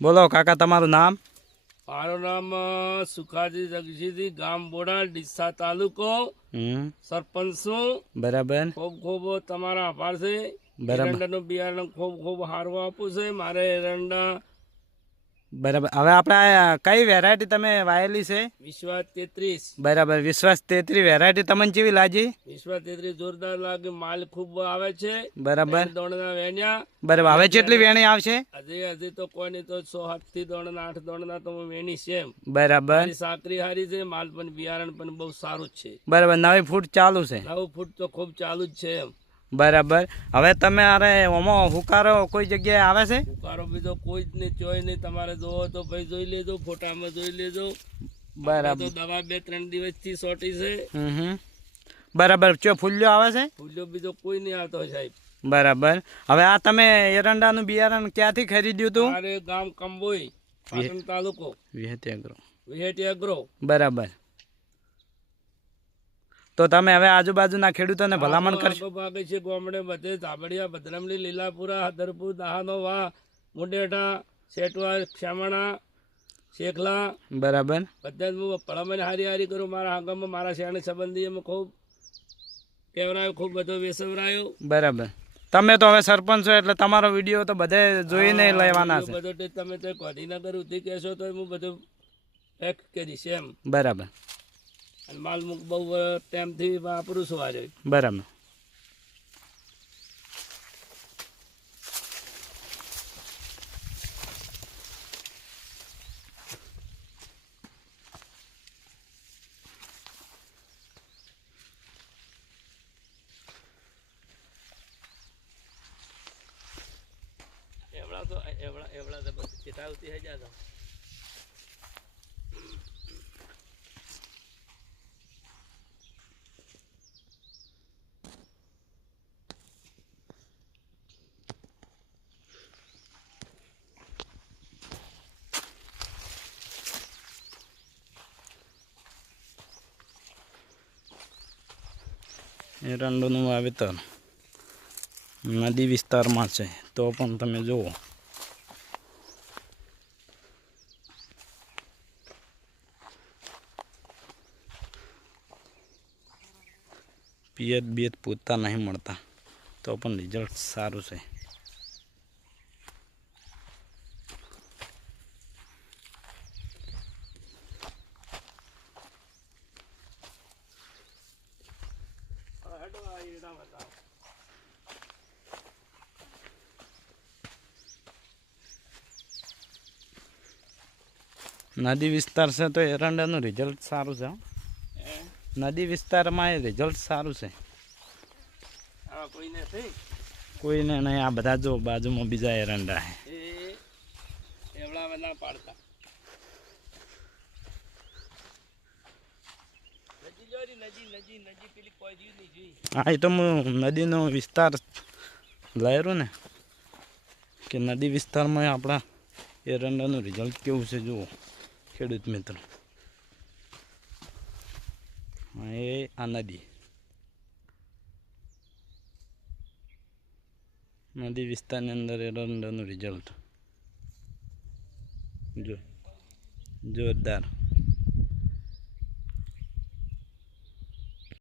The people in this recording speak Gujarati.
બોલો કાકા તમારું નામ? મારું નામ સુખાજી જગજીજી, ગામ બોડા, ડીસા તાલુકો, સરપંચ છું. બરાબર ખૂબ ખૂબ તમારા આભાર છે. બરાબર એરંડાનું બિયારણ ખૂબ ખૂબ સારું આપવું છે. મારે એરંડા બરાબર. હવે આપણે કઈ વેરાયટી તમે વાયેલી છે? વિશ્વાસ 33. બરાબર. વિશ્વાસ 33 વેરાયટી તમને કેવી લાગી? વિશ્વાસ 33 જોરદાર લાગે. માલ ખૂબ આવે છે. બરાબર દોણના વેણ્યા. બરાબર. હવે કેટલી વેણી આવશે? હજી તો કોઈ નહીં તો 100 થી દોણના 8 દોણના તો વેણી છે. બરાબર સાકરી હારી છે. માલ પણ બિયારણ પણ બહુ સારું જ છે. બરાબર. નવી ફૂટ ચાલુ છે? 9 ફૂટ તો ખૂબ ચાલુ જ છે. બરાબર. હવે તમે અરે ઓમાં હુકારો કોઈ જગ્યાએ આવે છે? હુકારો બીજો કોઈ જ નહીં, ચોય નહીં. તમારે જોવો તો ભાઈ જોઈ લેજો, ફોટામાં જોઈ લેજો. બરાબર. તો દવા 2-3 દિવસથી સોટી છે. બરાબર. ચો ફૂલ્યો આવે છે? ફૂલ્યો બીજો કોઈ નહીં આવતો સાહેબ. બરાબર. હવે આ તમે એરંડાનું બિયારણ ક્યાંથી ખરીદ્યું હતું? મારે ગામ કંબોઈ, પાટણ તાલુકો, વિહેટી અગ્રો. બરાબર. તો તમે હવે આજુબાજુના ખેડૂતોને ભલામણ કરશો? ભાગે છે ગોમડે બધે ધાબડિયા, ભદ્રમલી, લીલાપુરા, હદરપુર, દહાનો વાહ, મુંડેઠા, શેટવા, શ્યામણા, શેખલા. બરાબર. બધા હું ભલામણ હારી કરું. મારા આંગણમાં મારા શેણ સંબંધી એમાં ખૂબ કેવરાયો, ખૂબ બધો વેસવરાયો. બરાબર. તમે તો હવે સરપંચ છો એટલે તમારો વિડીયો તો બધે જોઈને લેવાના છે. બધો તમે તો ગાંધીનગર સુધી કહેશો તો હું બધું પેક કરીશ એમ. બરાબર. અને માલ બહુ ટાઈમથી વાપરું છું આજે. બરાબર. એવડા તો બસ ચેતાવતી હે જાતો. એરંડાનું વાવેતર નદી વિસ્તારમાં છે તો પણ તમે જુઓ પિયત પૂરતા નહીં મળતા તો પણ રિઝલ્ટ સારું છે. નદી વિસ્તાર છે તો એરંડાનું રિઝલ્ટ સારું છે. નદી વિસ્તારમાં એ રિઝલ્ટ સારું છે. કોઈને નહીં. આ બધા જો બાજુમાં બીજા એરંડા હા એ તો હું નદીનો વિસ્તાર લાવ્યો ને કે નદી વિસ્તારમાં આપણા એરંડાનું રિઝલ્ટ કેવું છે જુઓ ખેડૂત મિત્રો. એ આ નદી વિસ્તારની અંદર એરંડાનું રિઝલ્ટ જો જોરદાર.